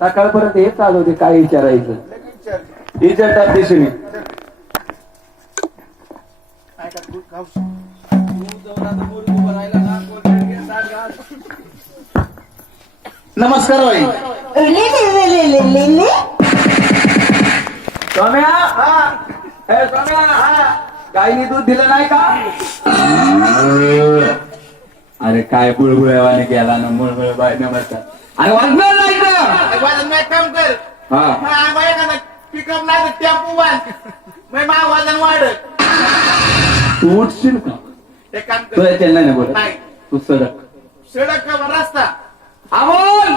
सकाळपर्यंत हे चालू होते, काय विचारायचं विचारतात दिशेने. नमस्कार बाई. स्वाम्या, हे स्वाम्या, गाईने दूध दिलं नाही का? अरे काय बुळबुळवाने गेला ना, मुळबुळ बाय नमस्कार. अरे वाजणार नाही का? वजन नाही काम कर. हा पिकअप नाही तर टेम्पो बांध, मा वजन वाढत. तू उठशील का? ते काम कर. तुझ्या चेन्नई नाही बोलत, नाही तू सडक सडक का रस्ता. अमोल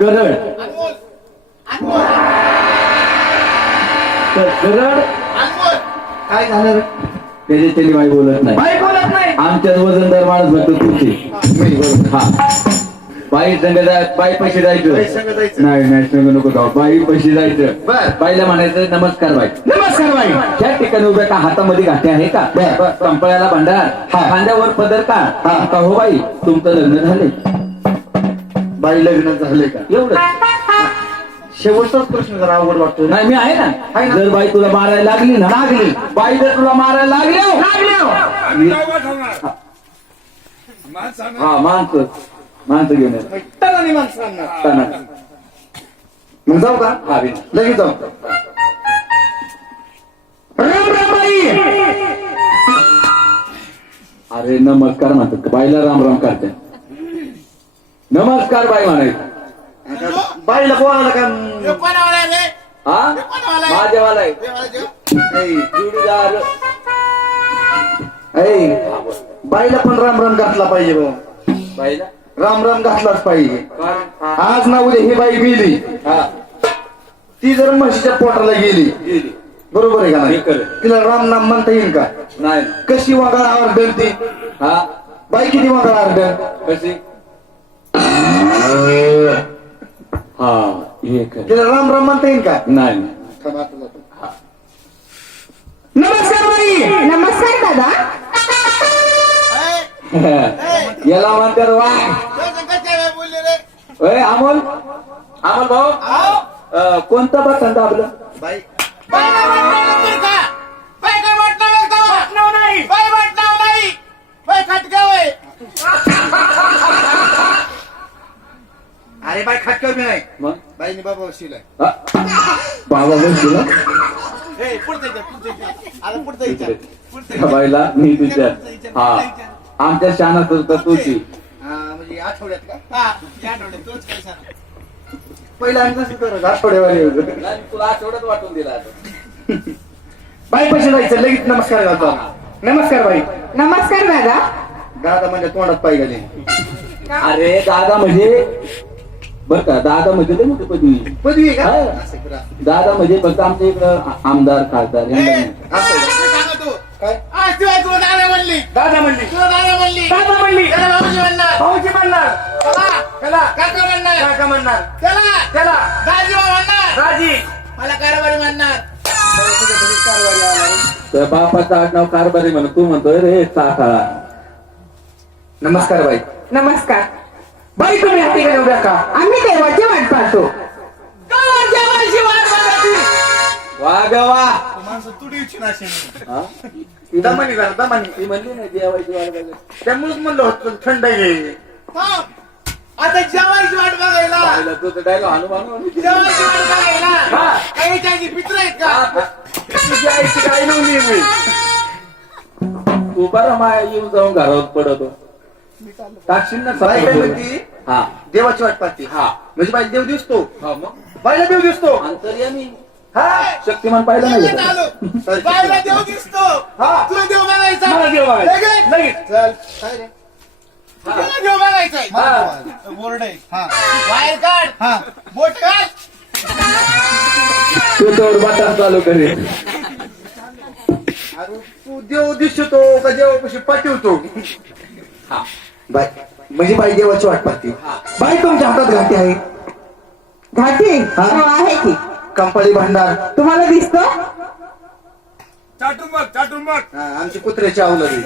गरड अनमोल अनमोल गरड. अनमोल काय झालं रे? त्याची चेन्नई बाई बोलत नाही. बाई बोलत नाही. आमच्यात वजनदार माणूस म्हणतो तुझी. हा बाई संग बाई पैसे बाई जायचं संग जायचं. नाही नाही संग नको जाऊ, बाई पैसे जायचं. बर. बाईला म्हणायचं नमस्कार बाई. नमस्कार बाई. त्या ठिकाणी उभ्या का हातामध्ये घाटे आहे का? कंपळ्याला भांडार, खांद्यावर पदर का हो बाई तुमचं लग्न झाले? बाई लग्न झाले का? एवढं शेवटचाच प्रश्न जरा अवघड वाटतो. नाही मी आहे ना. जर बाई तुला मारायला लागली ना, लागली बाई जर तुला मारायला लागली हा माणसं घेऊन ये. टनानी माणसांना. टना. मग जाऊ का? हा बी. लगेच जाऊ. राम राम बाई. अरे नमस्कार म्हणतात, बाईला राम राम करते. नमस्कार बाई म्हणायचं. बाईला बोलायला का? हा माझ्यावाला आहे. जोडीदार बाईला पण राम राम घातला पाहिजे भाऊ. बाईला राम राम घातलाच पाहिजे. काय? आज ना उद्या ही बाई गेली, हा ती जर म्हशीच्या पोटाला गेली, गेली. बरोबर आहे का नाही? हे खरं. तिला राम नाम म्हणता येईल का? नाही. कशी वागाळ आरडल ती? हा बाई किती वागाळ आरडल? कशी? हा हे खरं. तिला राम राम म्हणता येईल का? नाही. नमस्कार बाई. नमस्कार दादा. याला म्हणतात वा. अमोल अमोल भाऊ, कोणतं पसंत आपलं? बाई अरे बाई खटकर बी नाही. मग बाईने बाबा शिलाय. हा? बाबा बोलशील त्या बाईला मी तुझ्या. हा आमच्या शानात तुझी. म्हणजे आठवड्यात का? पहिला आम्ही कसं करत आठवड्यावारी तुला आठवड्यात वाटून दिला आता. बाई पैसे जायचं लगेच नमस्कार घालतो. नमस्कार बाई. नमस्कार दादा. दादा म्हणजे तोंडात पाय घाले. अरे दादा म्हणजे बर का, दादा म्हणजे लय मोठी पदवी. पदवी आहे का? हा. असं करा. दादा म्हणजे फक्त आमच्या इकडं आमदार खासदार यांना नाही. असं आहे का? काय? दादा म्हणली दादा म्हणली. दादा म्हणली दादा म्हणली. त्याला भाऊजी म्हणणार भाऊजी म्हणणार. त्याला काका म्हणणार काका म्हणणार. त्याला दाजीबा म्हणणार राजी. मला कारभारी म्हणणार. तुझ्या घरी कारभारी आला. तर बापाचं आडनाव कारभारी म्हणून तू म्हणतोय रे साखळा. नमस्कार बाई. नमस्कार. बाई तुम्ही हाती कडे उभ्या का? आम्ही देवाची वाट पाहतो. जेवायची वाट बघायची. वा ग वा. माणसं तुडीची नाशे. हा? दमानी करा दमानी. ती म्हणली नाही जेवायची वाट बघायची. त्यामुळेच म्हणलं होतं थंड घे. थांब. आता जेवायची वाट बघायला पाहिलं तू तर डायलॉग हनुमान जेवायची वाट बघायला हा. काही त्याची मित्र आहेत का? तुझी आईची काय नव्हती मी. तू बरं माया येऊन जाऊन घरावर पडतो टाकशील ना बाई काय सकाळी. म्हणती? हा देवाची वाट पाहते. हा म्हणजे बाई देव दिसतो. हा मग बाईला देव दिसतो. अंतर्यामी हा. शक्तिमान पाहिलं नाही लगेच का? आलो. बाईला देव दिसतो. हा. तुला देव बघायचा. मला देव बघायचा. लगेच. लगेच. चल. काय रे? तुला देव बघायचाय. हा. बोर्ड आहे. बाहेर काढ. बोट काढ. तू तर बटन चालू करेल. अरे तू देव दिसतो का देवापाशी पाठवतो? हा बाई म्हणजे बाई देवाची वाट पाहते. बाई तुमच्या हातात घाटी आहे. घाटी हा. हो आहे की. कंपळी भांडार. तुम्हाला दिसतो? चाटून बघ चाटून बघ. हा, आमची कुत्र्याची आवलरी.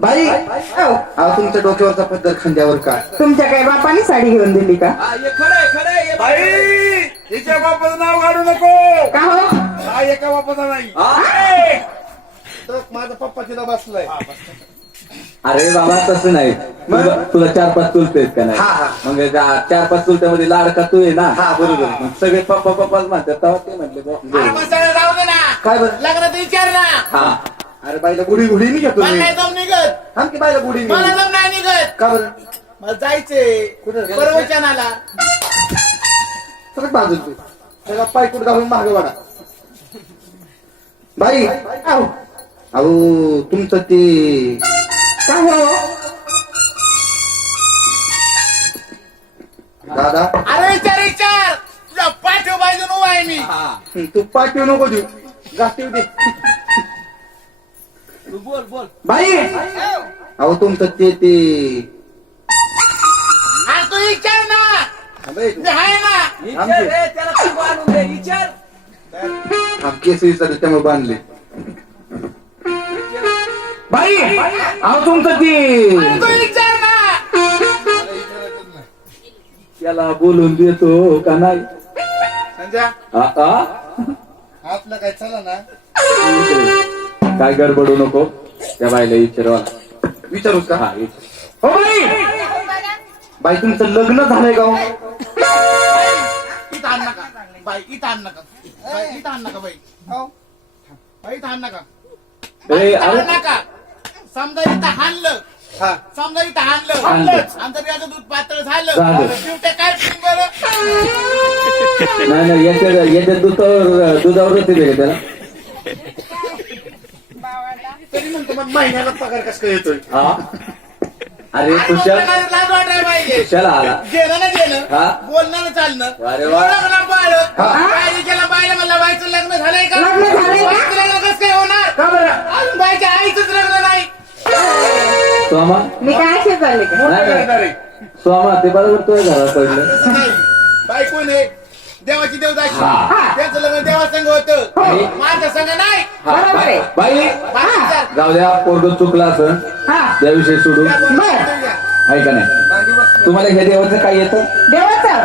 बाई अहो तुमच्या डोक्यावरचा पदर खांद्यावर का? तुमच्या काही बापाने साडी घेऊन दिली का? बाई हिच्या बापाचं नाव काढू नको. का हो? हा एका बापाचा नाही. तर माझा पप्पा तिला बसलाय. अरे बाबा तसं नाही. तुला 4-5 चुलते आहेत का नाही? हा, हा. मग 4-5 चुलत्यामध्ये लाडका तू आहे ना. हा बरोबर. मग सगळे पप्पा पप्पाच म्हणतात तेव्हा ते म्हटले अरे मग सगळं जाऊ दे ना. काय बरं? लग्नात विचार ना. हा. अरे बाईला गुढी गुढी नाही घेतो मला मी. नाही दम निघत. आमची बाईला गुढी मला नाही. दम नाही निघत. का बरं? मला जायचंय कुठं? प्रवचनाला. सगळं बाजून तू त्याला पाय कुठं घालून मागे वाडा. बाई अहो तुमचं ते का हो? दादा अरे विचार तुझ्या पाठीव बाजून उभा आहे मी. तू पाठवू नको देऊ गाठीव दे. तू बोल बोल. बाई अहो तुमचं ते हा तू विचार ना. बाई, मी आहे ना. विचार रे, त्याला तू बांधून दे, विचार. केस विचारले त्यामुळे बांधले. बाई अहो तुमचं ते अरे तू विचार ना. त्याला बोलून देतो का नाही? संजय आपलं काय चला ना. काय गडबडू नको. त्या बाईला विचारवा. विचारूच का? हा विचार. हो बाई बाई तुमचं लग्न झालंय का हो? इथं आण नका बाई. इथं आण नका बाई. इथं आण नका बाई. बाई इथं आण नका. बाई, इथं अरे. आण नका. समजा इथं हाणलं. हा समजा इथं हाणलं. हाणलं. आणि जर याचं दूध पातळ झालं झालं. शेवटी काय पिंग बरं. नाही नाही याच्या दुधावरच येते का त्याला? तरी म्हणतो मग महिन्याला पगार कसं काय येतोय? हा. अरे तुषार लाज वाटायला पाहिजे. तुषार आला. घेणं ना देणं. हा. बोलणं ना चालणं. अरे वा. लग्न पाहिलं. हा. बाई केलं बाईला म्हणलं बाईचं लग्न झालंय का? लग्न झालंय का? बाईचं लग्न कसं काय होणार? का बरं? अजून बाईच्या आईचंच लग्न नाही. सोमा मी काय असे चालले का? नाही, नाही. सोमा ते बरोबर तुझ्या घरात पडलं. तसं नाही. बाई कोण आहे? देवाची देवदाची. हा. त्यांचं लग्न देवासंग होतं. हो. माझ्या संग नाही. बरोबर आहे. बाई बाई विचार. जाऊ द्या. पोरग चुकला असं हा त्याविषयी सोडून त्या बरं. बोलणं आहे का नाही? तुम्हाला हे देवाचं काय येतं? देवाचं